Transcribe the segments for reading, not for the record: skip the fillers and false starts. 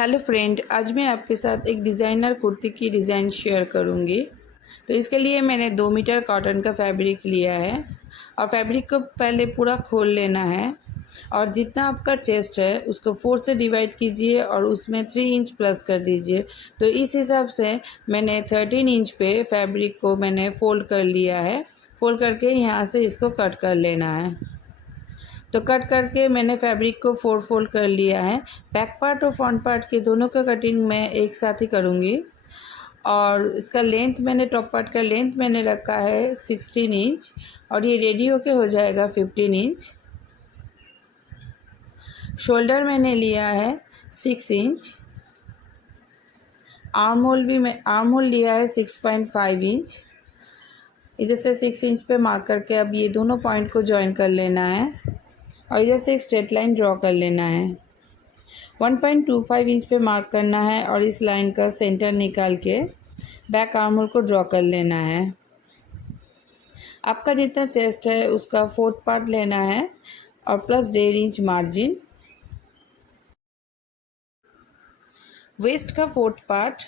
Hello friend, आज मैं आपके साथ एक डिज़ाइनर कुर्ती की डिज़ाइन शेयर करूंगी। तो इसके लिए मैंने 2 मीटर कॉटन का फैब्रिक लिया है और फैब्रिक को पहले पूरा खोल लेना है और जितना आपका चेस्ट है उसको 4 से डिवाइड कीजिए और उसमें 3 इंच प्लस कर दीजिए। तो इस हिसाब से मैंने 13 इंच पे फैब्रिक को मैंने फ़ोल्ड कर लिया है। फ़ोल्ड करके यहाँ से इसको कट कर लेना है। तो कट करके मैंने फैब्रिक को 4 फोल्ड कर लिया है। बैक पार्ट और फ्रंट पार्ट के दोनों का कटिंग मैं एक साथ ही करूँगी। और इसका लेंथ मैंने टॉप पार्ट का लेंथ मैंने रखा है 16 इंच और ये रेडी होके हो जाएगा 15 इंच। शोल्डर मैंने लिया है 6 इंच। आर्म होल लिया है 6.5 इंच। इधर से 6 इंच पे मार्क करके अब ये दोनों पॉइंट को जॉइन कर लेना है और इधर से एक स्ट्रेट लाइन ड्रॉ कर लेना है। 1.25 इंच पे मार्क करना है और इस लाइन का सेंटर निकाल के बैक आर्म होल को ड्रॉ कर लेना है। आपका जितना चेस्ट है उसका 4th पार्ट लेना है और प्लस 1.5 इंच मार्जिन। वेस्ट का 4th पार्ट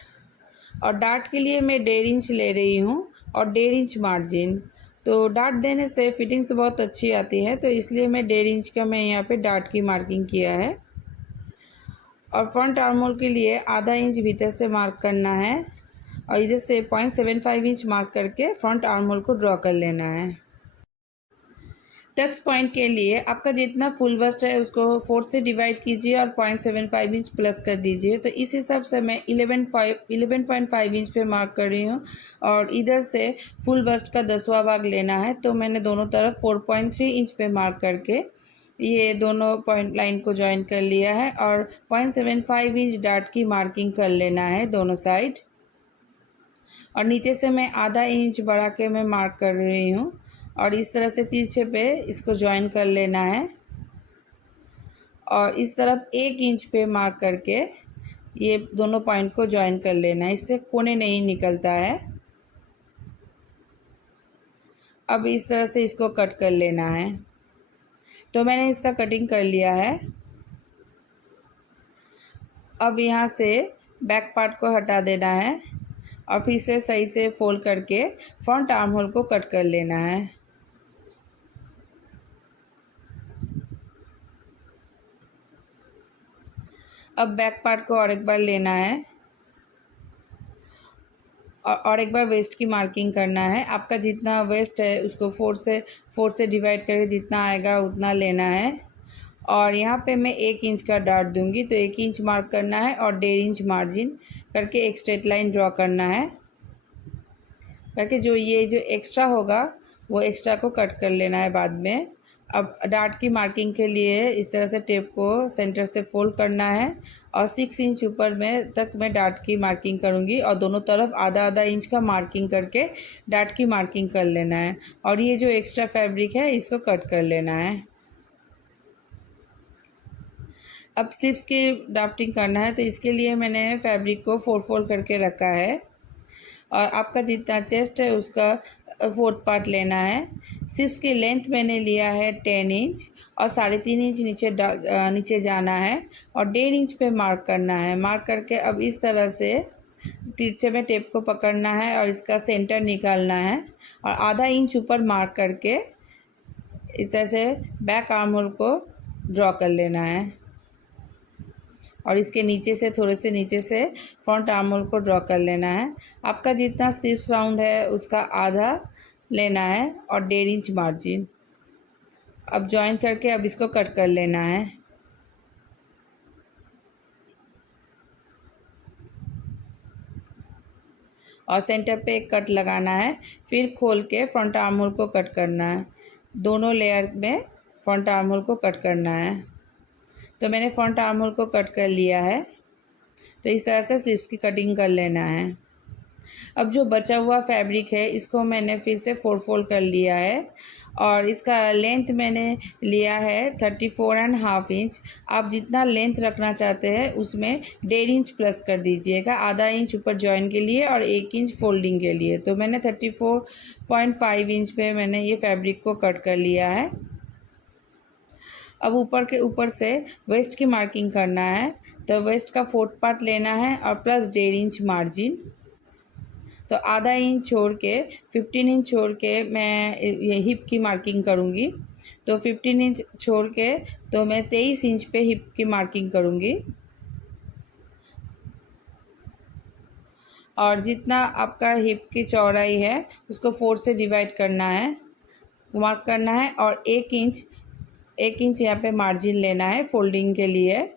और डार्ट के लिए मैं 1.5 इंच ले रही हूँ और 1.5 इंच मार्जिन। तो डार्ट देने से फिटिंग्स बहुत अच्छी आती है, तो इसलिए मैं 1.5 इंच का मैं यहाँ पे डार्ट की मार्किंग किया है। और फ्रंट आर्म होल के लिए आधा इंच भीतर से मार्क करना है और इधर से 0.75 इंच मार्क करके फ्रंट आर्म होल को ड्रॉ कर लेना है। टक्स पॉइंट के लिए आपका जितना फुल बस्ट है उसको 4 से डिवाइड कीजिए और 0.75 इंच प्लस कर दीजिए। तो इस हिसाब से मैं 11.5 इंच पे मार्क कर रही हूँ और इधर से फुल बस्ट का 10वां भाग लेना है। तो मैंने दोनों तरफ 4.3 इंच पे मार्क करके ये दोनों पॉइंट लाइन को ज्वाइन कर लिया है और 0.75 इंच डार्ट की मार्किंग कर लेना है दोनों साइड। और नीचे से मैं आधा इंच बढ़ा के मैं मार्क कर रही हूँ और इस तरह से तिरछे पे इसको ज्वाइन कर लेना है और इस तरफ 1 इंच पे मार्क करके ये दोनों पॉइंट को ज्वाइन कर लेना है। इससे कोने नहीं निकलता है। अब इस तरह से इसको कट कर लेना है। तो मैंने इसका कटिंग कर लिया है। अब यहाँ से बैक पार्ट को हटा देना है और फिर से सही से फोल्ड करके फ्रंट आर्म होल को कट कर लेना है। अब बैक पार्ट को और एक बार लेना है और एक बार वेस्ट की मार्किंग करना है। आपका जितना वेस्ट है उसको 4 से डिवाइड करके जितना आएगा उतना लेना है। और यहाँ पे मैं 1 इंच का डार्ट दूंगी, तो 1 इंच मार्क करना है और 1.5 इंच मार्जिन करके एक स्ट्रेट लाइन ड्रॉ करना है करके जो एक्स्ट्रा होगा वो एक्स्ट्रा को कट कर लेना है बाद में। अब डार्ट की मार्किंग के लिए इस तरह से टेप को सेंटर से फोल्ड करना है और 6 इंच ऊपर में तक मैं डार्ट की मार्किंग करूँगी और दोनों तरफ आधा आधा इंच का मार्किंग करके डार्ट की मार्किंग कर लेना है और ये जो एक्स्ट्रा फैब्रिक है इसको कट कर लेना है। अब स्लीव्स की ड्राफ्टिंग करना है, तो इसके लिए मैंने फैब्रिक को 4 फोल्ड करके रखा है और आपका जितना चेस्ट है उसका 4th पार्ट लेना है। स्लीव्स की लेंथ मैंने लिया है 10 इंच और 3.5 इंच नीचे जाना है और 1.5 इंच पे मार्क करना है। मार्क करके अब इस तरह से तिरछे में टेप को पकड़ना है और इसका सेंटर निकालना है और आधा इंच ऊपर मार्क करके इस तरह से बैक आर्म होल को ड्रॉ कर लेना है और इसके नीचे से थोड़े से नीचे से फ्रंट आर्म होल को ड्रॉ कर लेना है। आपका जितना स्लीव्स राउंड है उसका आधा लेना है और 1.5 इंच मार्जिन। अब जॉइन करके अब इसको कट कर लेना है। और सेंटर पे एक कट लगाना है, फिर खोल के फ्रंट आर्म होल को कट करना है। दोनों लेयर में फ्रंट आर्म होल को कट करना है। तो मैंने फ्रंट आर्म होल को कट कर लिया है। तो इस तरह से स्लीव्स की कटिंग कर लेना है। अब जो बचा हुआ फैब्रिक है इसको मैंने फिर से 4 फोल्ड कर लिया है और इसका लेंथ मैंने लिया है 34.5 इंच। आप जितना लेंथ रखना चाहते हैं उसमें 1.5 इंच प्लस कर दीजिएगा, आधा इंच ऊपर जॉइन के लिए और 1 इंच फोल्डिंग के लिए। तो मैंने 34.5 इंच पे मैंने ये फैब्रिक को कट कर लिया है। अब ऊपर से वेस्ट की मार्किंग करना है। तो वेस्ट का 4th पार्ट लेना है और प्लस 1.5 इंच मार्जिन। तो आधा इंच छोड़ के 15 इंच छोड़ के मैं ये हिप की मार्किंग करूँगी। तो 15 इंच छोड़ के तो मैं 23 इंच पे हिप की मार्किंग करूँगी। और जितना आपका हिप की चौड़ाई है उसको 4 से डिवाइड करना है, मार्क करना है। और 1 इंच यहाँ पे मार्जिन लेना है फोल्डिंग के लिए।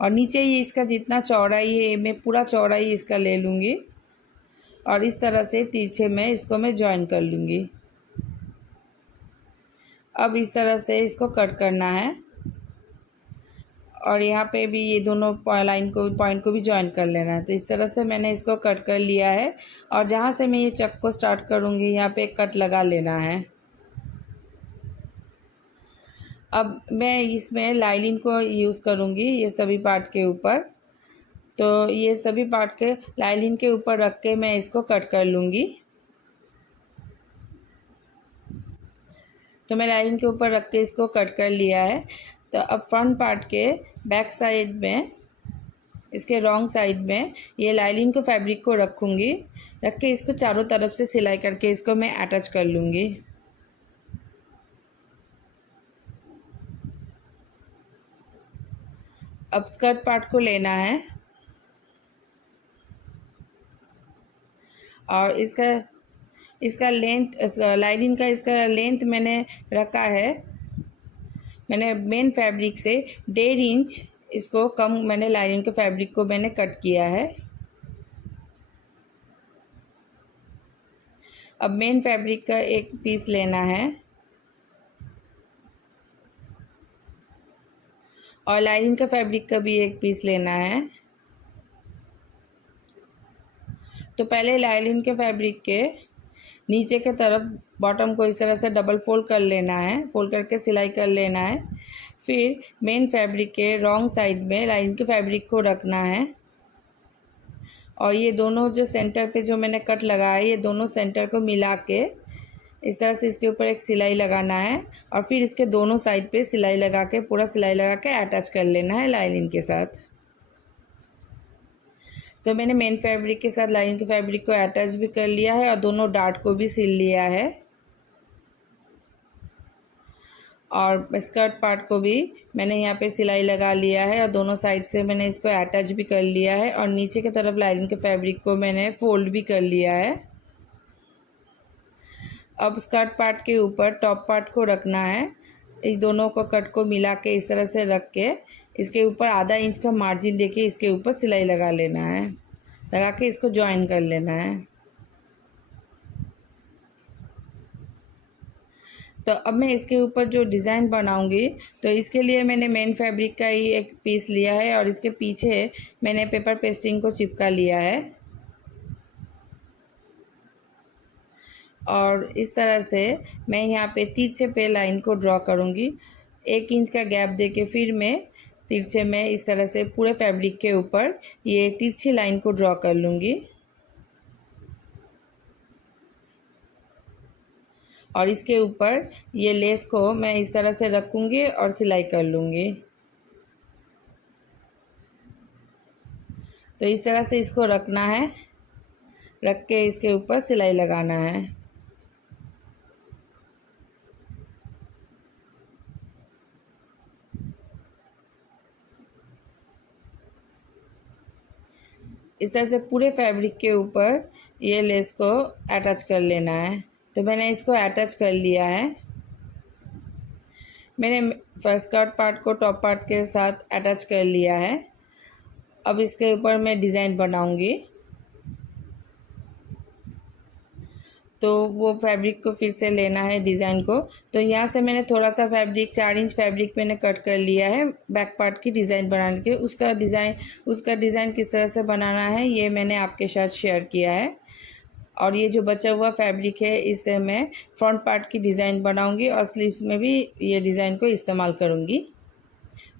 और नीचे ही इसका जितना चौड़ाई है मैं पूरा चौड़ाई इसका ले लूँगी और इस तरह से तिरछे में इसको मैं जॉइन कर लूँगी। अब इस तरह से इसको कट करना है और यहाँ पे भी ये दोनों पॉइंट को भी जॉइन कर लेना है। तो इस तरह से मैंने इसको कट कर लिया है और जहाँ से मैं ये चक को स्टार्ट करूँगी यहाँ पे एक कट लगा लेना है। अब मैं इसमें लाइनिंग को यूज़ करूँगी ये सभी पार्ट के ऊपर। तो ये सभी पार्ट के लाइनिंग के ऊपर रख के मैं इसको कट कर लूँगी। तो मैं लाइनिंग के ऊपर रख के इसको कट कर लिया है। तो अब फ्रंट पार्ट के बैक साइड में, इसके रॉन्ग साइड में ये लाइनिंग को फैब्रिक को रखूँगी। रख के इसको चारों तरफ से सिलाई करके इसको मैं अटैच कर लूँगी। अब स्कर्ट पार्ट को लेना है और इसका लेंथ, लाइनिंग का इसका लेंथ मैंने रखा है, मैंने मेन फैब्रिक से 1.5 इंच इसको कम मैंने लाइनिंग के फैब्रिक को मैंने कट किया है। अब मेन फैब्रिक का एक पीस लेना है और लाइनिंग का फैब्रिक का भी एक पीस लेना है। तो पहले लाइनिंग के फैब्रिक के नीचे के तरफ बॉटम को इस तरह से डबल फोल्ड कर लेना है, फोल्ड करके सिलाई कर लेना है। फिर मेन फैब्रिक के रॉन्ग साइड में लाइनिंग के फैब्रिक को रखना है और ये दोनों जो सेंटर पे जो मैंने कट लगाया है ये दोनों सेंटर को मिला के इस तरह से इसके ऊपर एक सिलाई लगाना है और फिर इसके दोनों साइड पे सिलाई लगा के पूरा सिलाई लगा के अटैच कर लेना है लाइनिंग के साथ। तो मैंने मेन फैब्रिक के साथ लाइनिंग के फैब्रिक को अटैच भी कर लिया है और दोनों डार्ट को भी सिल लिया है। और स्कर्ट पार्ट को भी मैंने यहाँ पे सिलाई लगा लिया है और दोनों साइड से मैंने इसको अटैच भी कर लिया है और नीचे की तरफ लाइनिंग के फैब्रिक को मैंने फोल्ड भी कर लिया है। अब स्कर्ट पार्ट के ऊपर टॉप पार्ट को रखना है। इस दोनों को कट को मिला के इस तरह से रख के इसके ऊपर आधा इंच का मार्जिन देके इसके ऊपर सिलाई लगा लेना है, लगा के इसको जॉइन कर लेना है। तो अब मैं इसके ऊपर जो डिज़ाइन बनाऊंगी तो इसके लिए मैंने मेन फैब्रिक का ही एक पीस लिया है और इसके पीछे मैंने पेपर पेस्टिंग को चिपका लिया है और इस तरह से मैं यहाँ पे तिरछे पे लाइन को ड्रॉ करूँगी। 1 इंच का गैप देके फिर मैं तिरछे में इस तरह से पूरे फैब्रिक के ऊपर ये तिरछी लाइन को ड्रॉ कर लूँगी और इसके ऊपर ये लेस को मैं इस तरह से रखूँगी और सिलाई कर लूँगी। तो इस तरह से इसको रखना है, रख के इसके ऊपर सिलाई लगाना है। इस तरह से पूरे फैब्रिक के ऊपर ये लेस को अटैच कर लेना है। तो मैंने इसको अटैच कर लिया है। मैंने स्कर्ट पार्ट को टॉप पार्ट के साथ अटैच कर लिया है। अब इसके ऊपर मैं डिज़ाइन बनाऊंगी। तो वो फैब्रिक को फिर से लेना है डिज़ाइन को। तो यहाँ से मैंने थोड़ा सा फैब्रिक 4 इंच फैब्रिक मैंने कट कर लिया है बैक पार्ट की डिज़ाइन बनाने के। उसका डिज़ाइन किस तरह से बनाना है ये मैंने आपके साथ शेयर किया है। और ये जो बचा हुआ फैब्रिक है इससे मैं फ्रंट पार्ट की डिज़ाइन बनाऊंगी और स्लीव्स में भी ये डिज़ाइन को इस्तेमाल करूंगी।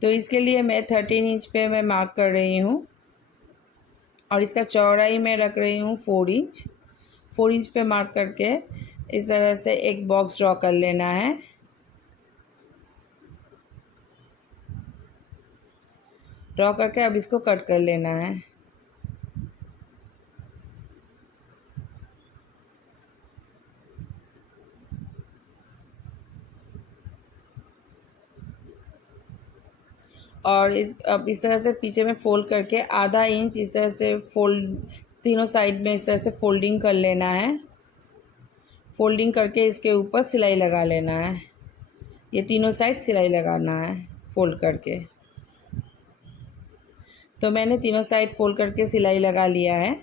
तो इसके लिए मैं 13 इंच पे मैं मार्क कर रही हूँ और इसका चौड़ाई मैं रख रही हूँ 4 इंच। 4 इंच पे मार्क करके इस तरह से एक बॉक्स ड्रॉ कर लेना है। ड्रॉ करके अब इसको कट कर लेना है। और अब इस तरह से पीछे में फोल्ड करके आधा इंच इस तरह से फोल्ड, तीनों साइड में इस तरह से फोल्डिंग कर लेना है। फोल्डिंग करके इसके ऊपर सिलाई लगा लेना है। ये तीनों साइड सिलाई लगाना है फोल्ड करके। तो मैंने तीनों साइड फोल्ड करके सिलाई लगा लिया है।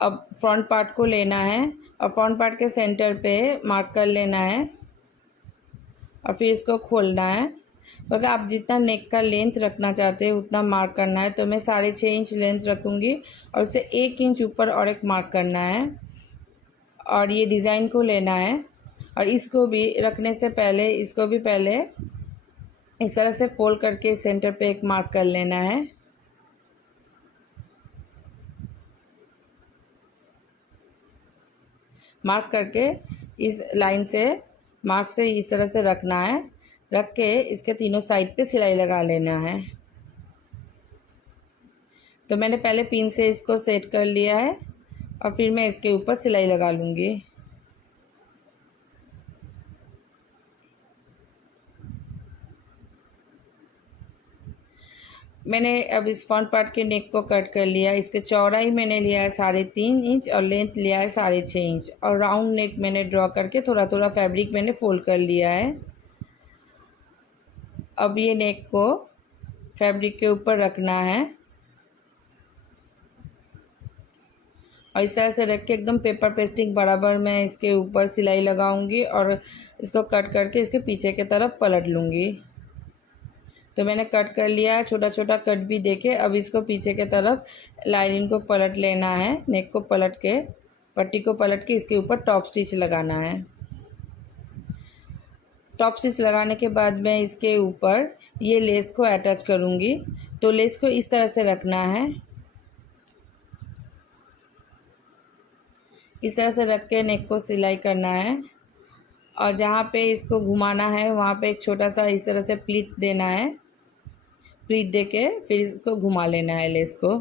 अब फ्रंट पार्ट को लेना है और फ्रंट पार्ट के सेंटर पे मार्क कर लेना है और फिर इसको खोलना है। तो अगर आप जितना नेक का लेंथ रखना चाहते हैं उतना मार्क करना है। तो मैं 6.5 इंच लेंथ रखूँगी और उससे 1 इंच ऊपर और एक मार्क करना है और ये डिज़ाइन को लेना है। और इसको भी रखने से पहले इसको भी पहले इस तरह से फोल्ड करके सेंटर पे एक मार्क कर लेना है। मार्क करके इस लाइन से मार्क से इस तरह से रखना है। रख के इसके तीनों साइड पे सिलाई लगा लेना है। तो मैंने पहले पिन से इसको सेट कर लिया है और फिर मैं इसके ऊपर सिलाई लगा लूँगी। मैंने अब इस फ्रंट पार्ट के नेक को कट कर लिया। इसके चौड़ाई मैंने लिया है 3.5 इंच और लेंथ लिया है 6.5 इंच और राउंड नेक मैंने ड्रॉ करके थोड़ा थोड़ा फैब्रिक मैंने फोल्ड कर लिया है। अब ये नेक को फैब्रिक के ऊपर रखना है और इस तरह से रख के एकदम पेपर पेस्टिंग बराबर मैं इसके ऊपर सिलाई लगाऊंगी और इसको कट करके इसके पीछे की तरफ पलट लूँगी। तो मैंने कट कर लिया है, छोटा छोटा कट भी देके अब इसको पीछे की तरफ लाइनिंग को पलट लेना है। नेक को पलट के, पट्टी को पलट के इसके ऊपर टॉप स्टिच लगाना है। टॉप स्टिच लगाने के बाद मैं इसके ऊपर ये लेस को अटैच करूँगी। तो लेस को इस तरह से रखना है, इस तरह से रख के नेक को सिलाई करना है और जहाँ पे इसको घुमाना है वहाँ पे एक छोटा सा इस तरह से प्लीट देना है। प्लीट देके फिर इसको घुमा लेना है लेस को।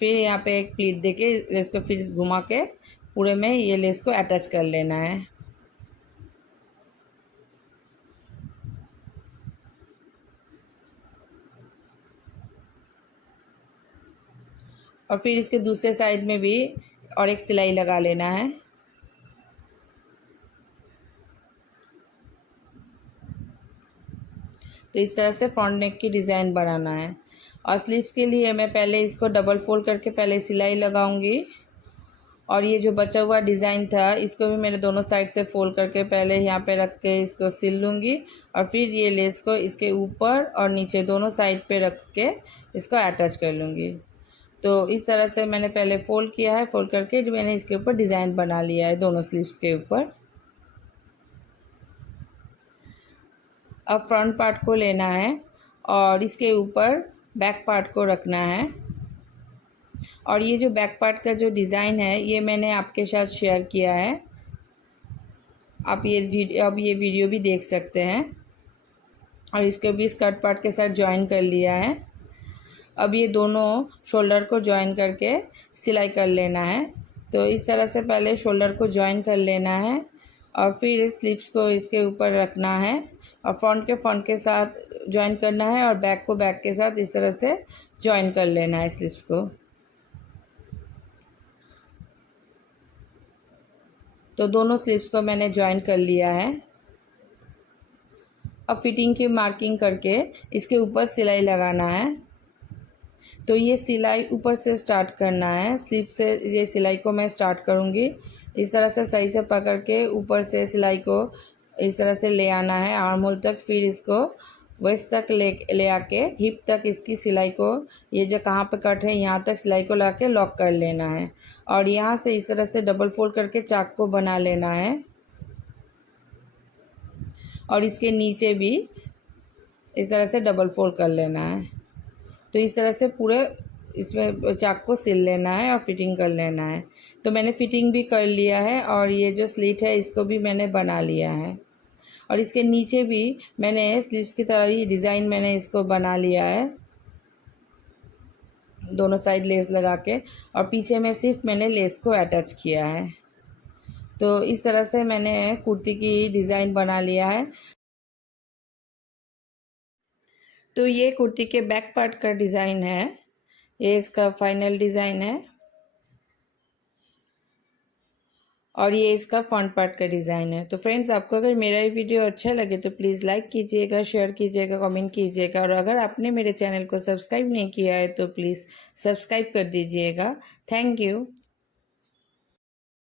फिर यहाँ पे एक प्लीट देके लेस को फिर घुमा के पूरे में ये लेस को अटैच कर लेना है। और फिर इसके दूसरे साइड में भी और एक सिलाई लगा लेना है। तो इस तरह से फ्रंट नेक की डिज़ाइन बनाना है। और स्लीव्स के लिए मैं पहले इसको डबल फोल्ड करके पहले सिलाई लगाऊंगी और ये जो बचा हुआ डिज़ाइन था इसको भी मैंने दोनों साइड से फोल्ड करके पहले यहाँ पे रख के इसको सिल लूँगी और फिर ये लेस को इसके ऊपर और नीचे दोनों साइड पे रख के इसको अटैच कर लूँगी। तो इस तरह से मैंने पहले फ़ोल्ड किया है, फ़ोल्ड करके मैंने इसके ऊपर डिज़ाइन बना लिया है दोनों स्लीव्स के ऊपर। अब फ्रंट पार्ट को लेना है और इसके ऊपर बैक पार्ट को रखना है। और ये जो बैक पार्ट का जो डिज़ाइन है ये मैंने आपके साथ शेयर किया है, आप ये वीडियो भी देख सकते हैं। और इसको भी स्कर्ट पार्ट के साथ जॉइन कर लिया है। अब ये दोनों शोल्डर को जॉइन करके सिलाई कर लेना है। तो इस तरह से पहले शोल्डर को जॉइन कर लेना है और फिर स्लीव्स को इसके ऊपर रखना है और फ्रंट के साथ जॉइन करना है और बैक को बैक के साथ इस तरह से जॉइन कर लेना है स्लीव्स को। तो दोनों स्लीव्स को मैंने जॉइन कर लिया है। अब फिटिंग की मार्किंग करके इसके ऊपर सिलाई लगाना है। तो ये सिलाई ऊपर से स्टार्ट करना है, स्लीव से ये सिलाई को मैं स्टार्ट करूँगी। इस तरह से सही से पकड़ के ऊपर से सिलाई को इस तरह से ले आना है आर्म होल तक, फिर इसको वेस्ट तक ले आके हिप तक इसकी सिलाई को, ये जो कहाँ पे कट है यहाँ तक सिलाई को ला के लॉक कर लेना है। और यहाँ से इस तरह से डबल फोल्ड करके चाक को बना लेना है और इसके नीचे भी इस तरह से डबल फोल्ड कर लेना है। तो इस तरह से पूरे इसमें चाक को सिल लेना है और फिटिंग कर लेना है। तो मैंने फिटिंग भी कर लिया है और ये जो स्लिट है इसको भी मैंने बना लिया है। और इसके नीचे भी मैंने स्लीव्स की तरह ही डिज़ाइन मैंने इसको बना लिया है, दोनों साइड लेस लगा के, और पीछे में सिर्फ मैंने लेस को अटैच किया है। तो इस तरह से मैंने कुर्ती की डिज़ाइन बना लिया है। तो ये कुर्ती के बैक पार्ट का डिज़ाइन है, ये इसका फाइनल डिज़ाइन है, और ये इसका फ्रंट पार्ट का डिज़ाइन है। तो फ्रेंड्स, आपको अगर मेरा ये वीडियो अच्छा लगे तो प्लीज़ लाइक कीजिएगा, शेयर कीजिएगा, कमेंट कीजिएगा, और अगर आपने मेरे चैनल को सब्सक्राइब नहीं किया है तो प्लीज़ सब्सक्राइब कर दीजिएगा। Thank you.